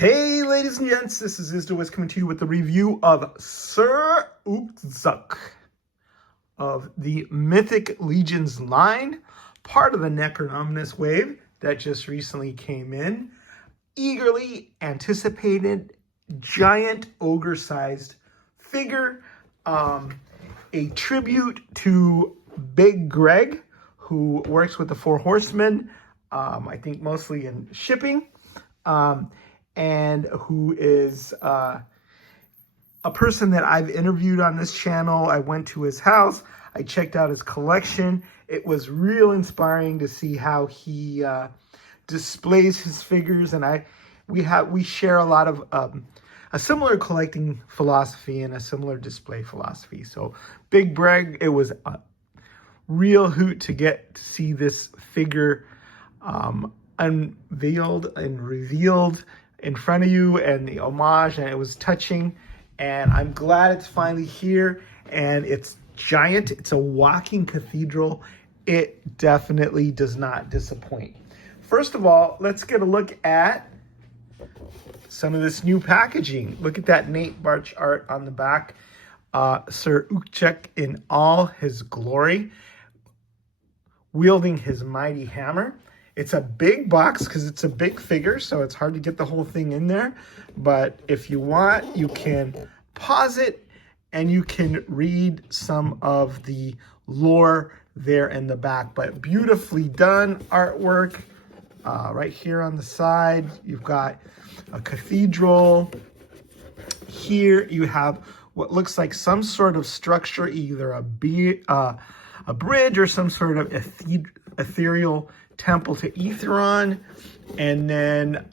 Hey, ladies and gents, this is Ucczajk coming to you with a review of Sir Ukuk of the Mythic Legions line, part of the Necronomicus wave that just recently came in. Eagerly anticipated giant ogre-sized figure, a tribute to Big Greg, who works with the Four Horsemen, I think mostly in shipping. And who is a person that I've interviewed on this channel. I went to his house. I checked out his collection. It was real inspiring to see how he displays his figures, and we share a lot of a similar collecting philosophy and a similar display philosophy. So Big Greg, it was a real hoot to get to see this figure unveiled and revealed in front of you, and the homage, and it was touching, and I'm glad it's finally here. And it's giant. It's a walking cathedral. It definitely does not disappoint. First of all, let's get a look at some of this new packaging. Look at that Nate Barch art on the back. Sir Ukczajk in all his glory, wielding his mighty hammer. It's a big box because it's a big figure, so it's hard to get the whole thing in there. But if you want, you can pause it and you can read some of the lore there in the back. But beautifully done artwork. Right here on the side, you've got a cathedral. Here you have what looks like some sort of structure, either a bridge or some sort of ethereal temple to Aetheron. And then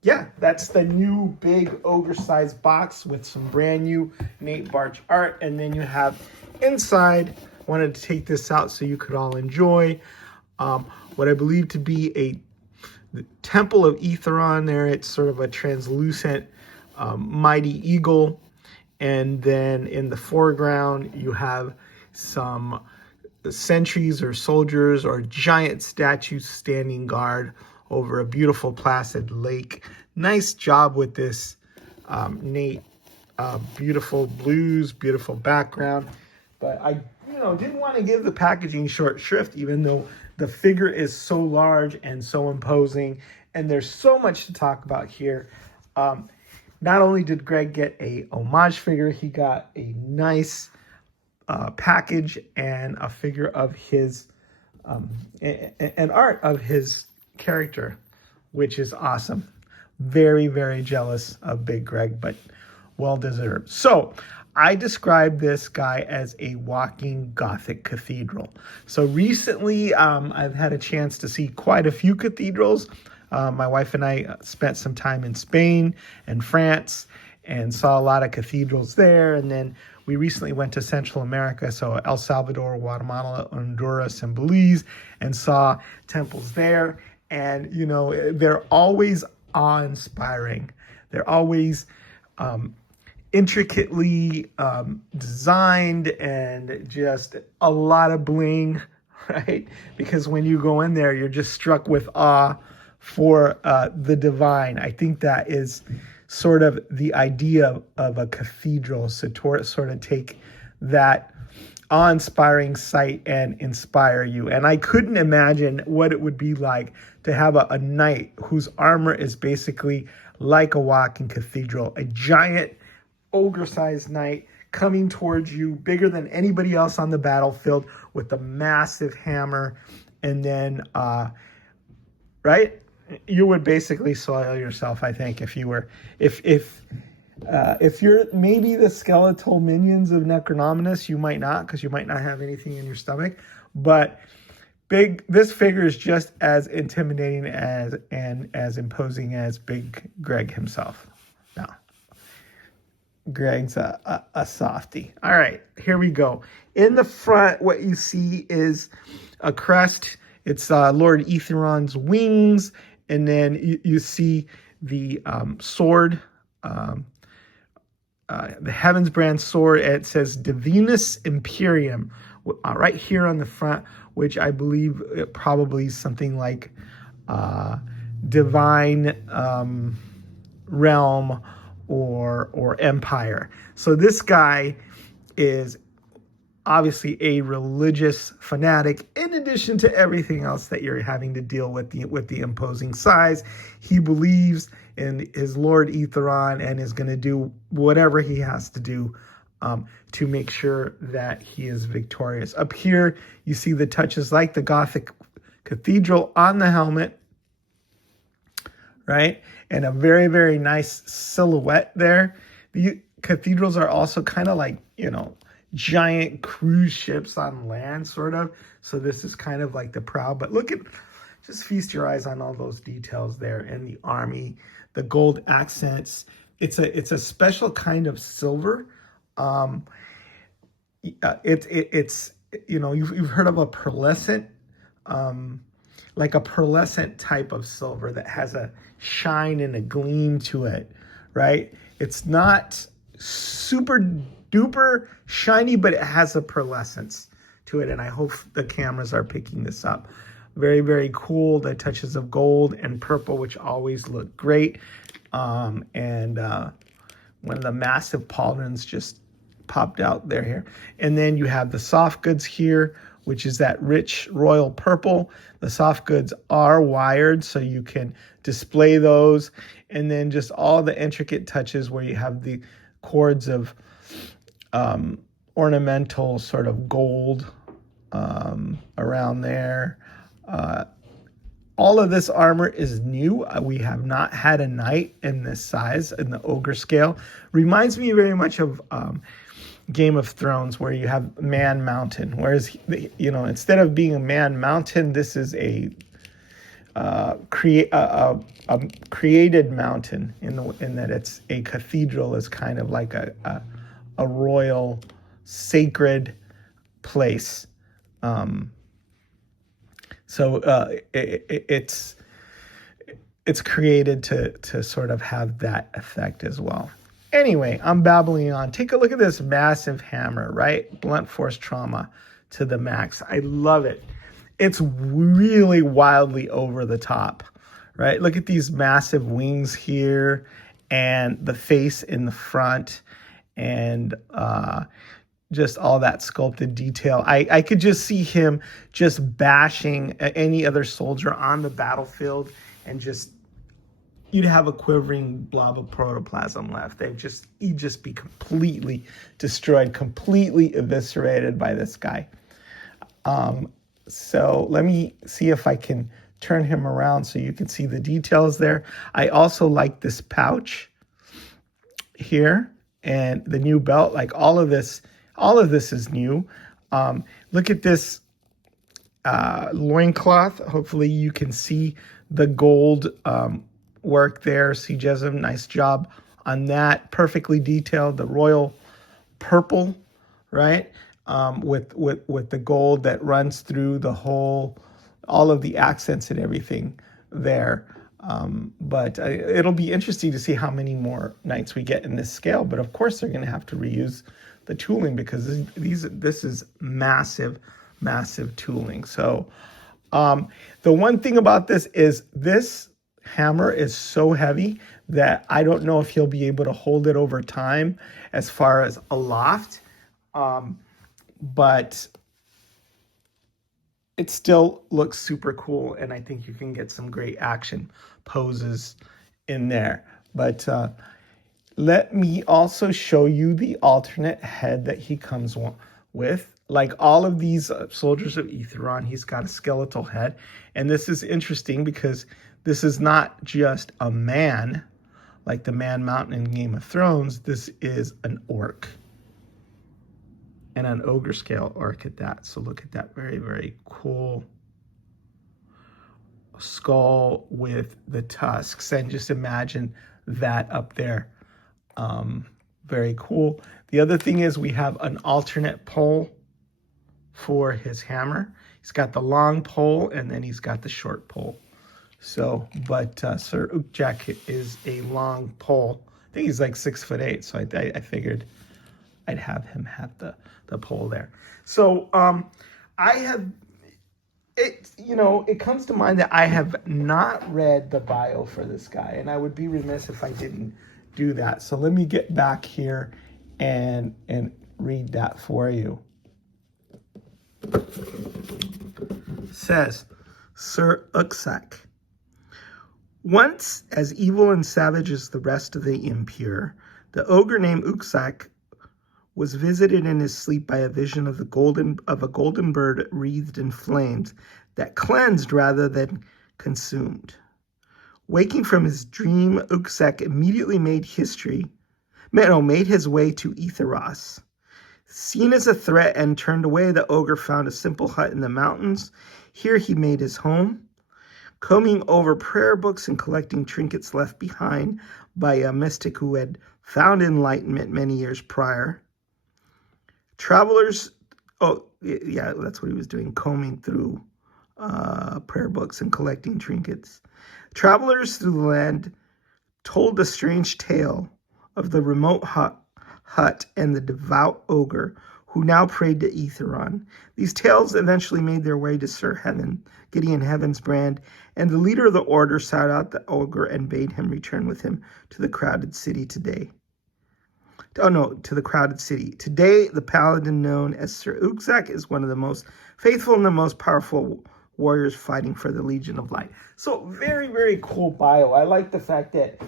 yeah, that's the new big ogre-sized box with some brand new Nate Barch art. And then you have inside, wanted to take this out so you could all enjoy what I believe to be the temple of Aetheron there. It's sort of a translucent mighty eagle. And then in the foreground you have some sentries or soldiers or giant statues standing guard over a beautiful placid lake. Nice job with this, Nate. Beautiful blues, beautiful background. But I didn't want to give the packaging short shrift, even though the figure is so large and so imposing, and there's so much to talk about here. Not only did Greg get a homage figure, he got a nice package and a figure of his, an art of his character, which is awesome. Very, very jealous of Big Greg, but well deserved. So I describe this guy as a walking Gothic cathedral. So recently, I've had a chance to see quite a few cathedrals. My wife and I spent some time in Spain and France and saw a lot of cathedrals there. And then we recently went to Central America, so El Salvador, Guatemala, Honduras, and Belize, and saw temples there. And, they're always awe-inspiring. They're always intricately designed and just a lot of bling, right? Because when you go in there, you're just struck with awe for the divine. I think that is sort of the idea of a cathedral, so to sort of take that awe-inspiring sight and inspire you. And I couldn't imagine what it would be like to have a knight whose armor is basically like a walking cathedral, a giant ogre-sized knight coming towards you, bigger than anybody else on the battlefield, with a massive hammer. And then, right? You would basically soil yourself, I think, if you were, if you're maybe the skeletal minions of Necronomicus. You might not, because you might not have anything in your stomach. But this figure is just as intimidating and as imposing as Big Greg himself. No, Greg's a softie. All right, here we go. In the front, what you see is a crest. It's Lord Aetheron's wings. And then you see the sword, the Heaven's Brand sword. And it says Divinus Imperium right here on the front, which I believe probably something like divine realm or empire. So this guy is obviously a religious fanatic, in addition to everything else that you're having to deal with the imposing size. He believes in his Lord Aetheron and is going to do whatever he has to do to make sure that he is victorious. Up here, you see the touches like the Gothic cathedral on the helmet, right? And a very, very nice silhouette there. The cathedrals are also kind of like, giant cruise ships on land, sort of. So this is kind of like the prow. But just feast your eyes on all those details there. And the army, the gold accents. It's a special kind of silver. It's you've heard of a pearlescent, like a pearlescent type of silver that has a shine and a gleam to it, right? It's not super duper shiny, but it has a pearlescence to it, and I hope the cameras are picking this up. Very, very cool. The touches of gold and purple, which always look great. And one of the massive pauldrons just popped out there here. And then you have the soft goods here, which is that rich royal purple. The soft goods are wired, so you can display those. And then just all the intricate touches where you have the cords of ornamental sort of gold around there. All of this armor is new. We have not had a knight in this size in the ogre scale. Reminds me very much of Game of Thrones, where you have Man Mountain. Whereas, instead of being a Man Mountain, this is a created mountain in that it's a cathedral is kind of like a royal sacred place. So it's created to sort of have that effect as well. Anyway, I'm babbling on. Take a look at this massive hammer, right? Blunt force trauma to the max. I love it. It's really wildly over the top, right? Look at these massive wings here and the face in the front and just all that sculpted detail. I could just see him just bashing any other soldier on the battlefield and you'd have a quivering blob of protoplasm left. He'd just be completely destroyed, completely eviscerated by this guy. So let me see if I can turn him around so you can see the details there. I also like this pouch here and the new belt. Like all of this is new. Look at this loincloth. Hopefully you can see the gold work there. See, Jesm, nice job on that. Perfectly detailed. The royal purple, right? With the gold that runs through the whole, all of the accents and everything there. But it'll be interesting to see how many more knights we get in this scale. But of course, they're going to have to reuse the tooling because this is massive, massive tooling. So the one thing about this is this hammer is so heavy that I don't know if he'll be able to hold it over time as far as aloft. But it still looks super cool, and I think you can get some great action poses in there. But let me also show you the alternate head that he comes with. Like all of these soldiers of Aetheron, he's got a skeletal head. And this is interesting because this is not just a man, like the Man Mountain in Game of Thrones. This is an orc. And an ogre scale orc at that. So look at that very, very cool skull with the tusks. And just imagine that up there. Very cool. The other thing is we have an alternate pole for his hammer. He's got the long pole and then he's got the short pole. So, but Sir Ukczajk is a long pole. I think he's like 6'8", so I figured I'd have him have the pole there. So I have it comes to mind that I have not read the bio for this guy, and I would be remiss if I didn't do that. So let me get back here and read that for you. It says, Sir Ukczajk. Once as evil and savage as the rest of the impure, the ogre named Ucczajk was visited in his sleep by a vision of a golden bird wreathed in flames that cleansed rather than consumed. Waking from his dream, Ucczajk immediately made his way to Etheros. Seen as a threat and turned away, the ogre found a simple hut in the mountains. Here he made his home, combing over prayer books and collecting trinkets left behind by a mystic who had found enlightenment many years prior. Travelers, that's what he was doing, combing through prayer books and collecting trinkets. Travelers through the land told a strange tale of the remote hut and the devout ogre who now prayed to Etheron. These tales eventually made their way to Sir Gideon Heavensbrand, and the leader of the order sought out the ogre and bade him return with him to the crowded city today. To the crowded city. Today, the paladin known as Sir Ukczajk is one of the most faithful and the most powerful warriors fighting for the Legion of Light. So very, very cool bio. I like the fact that,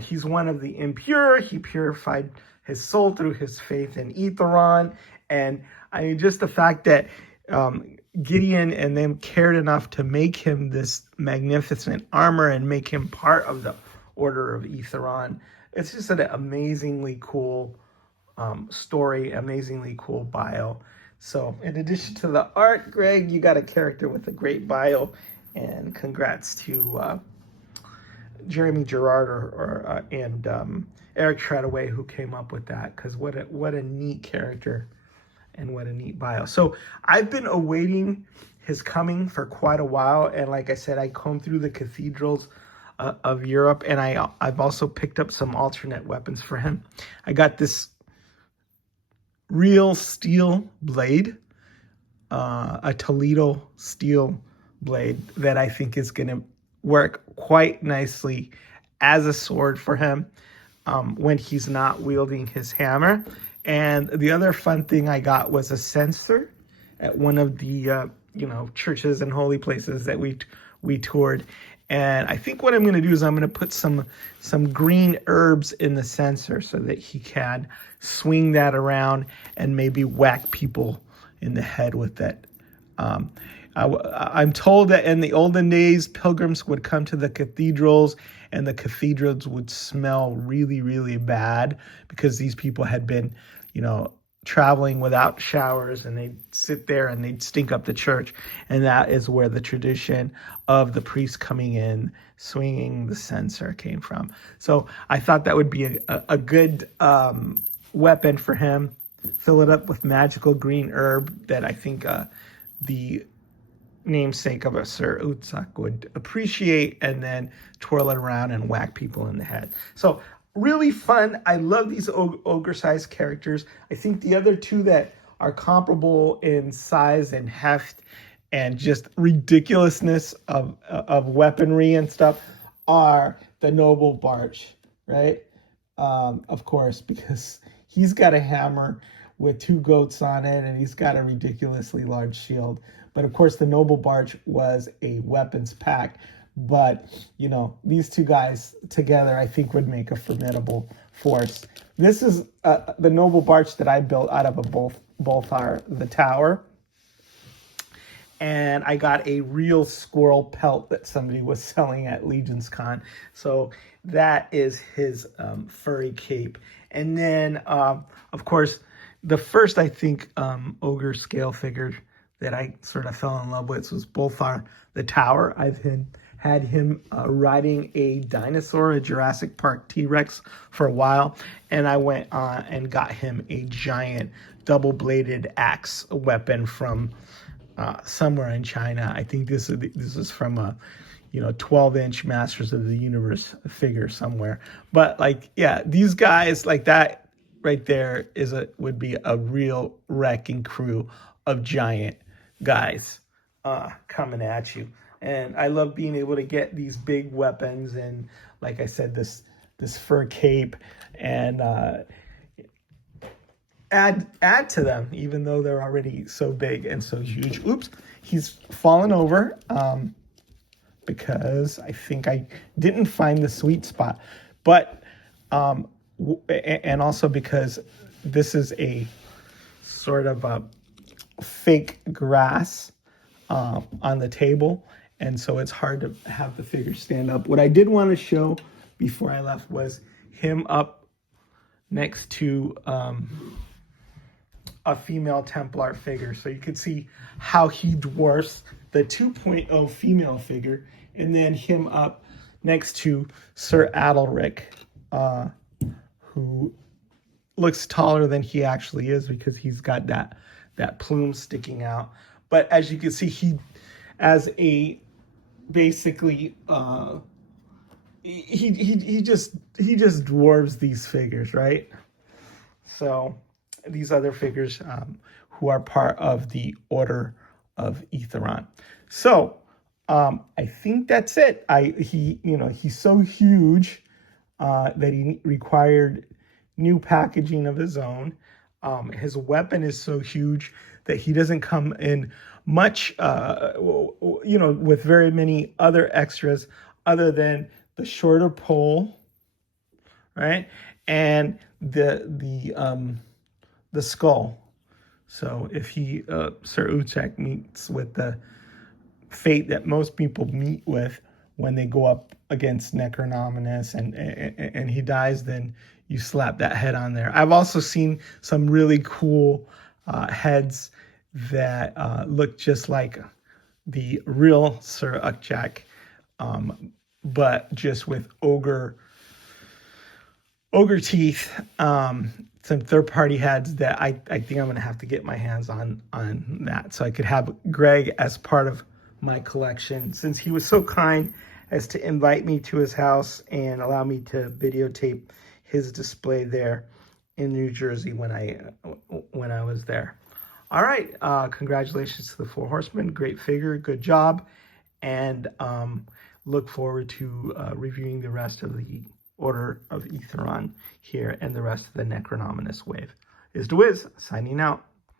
he's one of the impure. He purified his soul through his faith in Etheron. And I mean, just the fact that Gideon and them cared enough to make him this magnificent armor and make him part of the Order of Etheron. It's just an amazingly cool story, amazingly cool bio. So in addition to the art, Greg, you got a character with a great bio. And congrats to Jeremy Gerard and Eric Treadaway who came up with that, because what a neat character and what a neat bio. So I've been awaiting his coming for quite a while, and like I said, I combed through the cathedrals of Europe, and I've also picked up some alternate weapons for him. I got this real steel blade, a Toledo steel blade that I think is going to work quite nicely as a sword for him when he's not wielding his hammer. And the other fun thing I got was a censer at one of the churches and holy places that we toured. And I think what I'm going to do is I'm going to put some green herbs in the censer so that he can swing that around and maybe whack people in the head with it. I'm told that in the olden days, pilgrims would come to the cathedrals and the cathedrals would smell really, really bad because these people had been, traveling without showers, and they'd sit there and they'd stink up the church. And that is where the tradition of the priest coming in, swinging the censer came from. So I thought that would be a good weapon for him. Fill it up with magical green herb that I think the namesake of a Sir Ukczajk would appreciate, and then twirl it around and whack people in the head. So really fun. I love these ogre-sized characters. I think the other two that are comparable in size and heft and just ridiculousness of weaponry and stuff are the Noble Barch, right? Of course, because he's got a hammer with 2 goats on it, and he's got a ridiculously large shield. But of course, the Noble Barch was a weapons pack. But, these two guys together, I think, would make a formidable force. This is the Noble Barch that I built out of a Bolthar, the tower. And I got a real squirrel pelt that somebody was selling at Legion's Con. So that is his furry cape. And then, of course, the first, I think, ogre scale figure that I sort of fell in love with was Bolthar, the tower. I've had him riding a dinosaur, a Jurassic Park T-Rex, for a while, and I went and got him a giant double-bladed axe weapon from somewhere in China. I think this is from a 12-inch Masters of the Universe figure somewhere. But these guys like that right there would be a real wrecking crew of giant guys. coming at you. And I love being able to get these big weapons and, like I said, this fur cape, and add to them, even though they're already so big and so huge. Oops, he's fallen over because I think I didn't find the sweet spot. But and also because this is a sort of a fake grass on the table, and so it's hard to have the figure stand up. What I did want to show before I left was him up next to a female Templar figure, so you could see how he dwarfs the 2.0 female figure, and then him up next to Sir Adalric, who looks taller than he actually is because he's got that plume sticking out. But as you can see, he, as a basically he just dwarves these figures, right? So these other figures who are part of the Order of Aetheron. So I think that's it. He's so huge that he required new packaging of his own. His weapon is so huge that he doesn't come in much, with very many other extras other than the shorter pole, right? And the skull. So if he, Sir Ucczajk, meets with the fate that most people meet with when they go up against Necronominus and he dies, then you slap that head on there. I've also seen some really cool heads that look just like the real Sir Ukczajk, but just with ogre teeth. Some third-party heads that I think I'm going to have to get my hands on that, so I could have Greg as part of my collection, since he was so kind as to invite me to his house and allow me to videotape his display there in New Jersey when I was there. All right, congratulations to the Four Horsemen. Great figure, good job, and look forward to reviewing the rest of the Order of Aetheron here and the rest of the Necronominus wave. Is the Wiz signing out.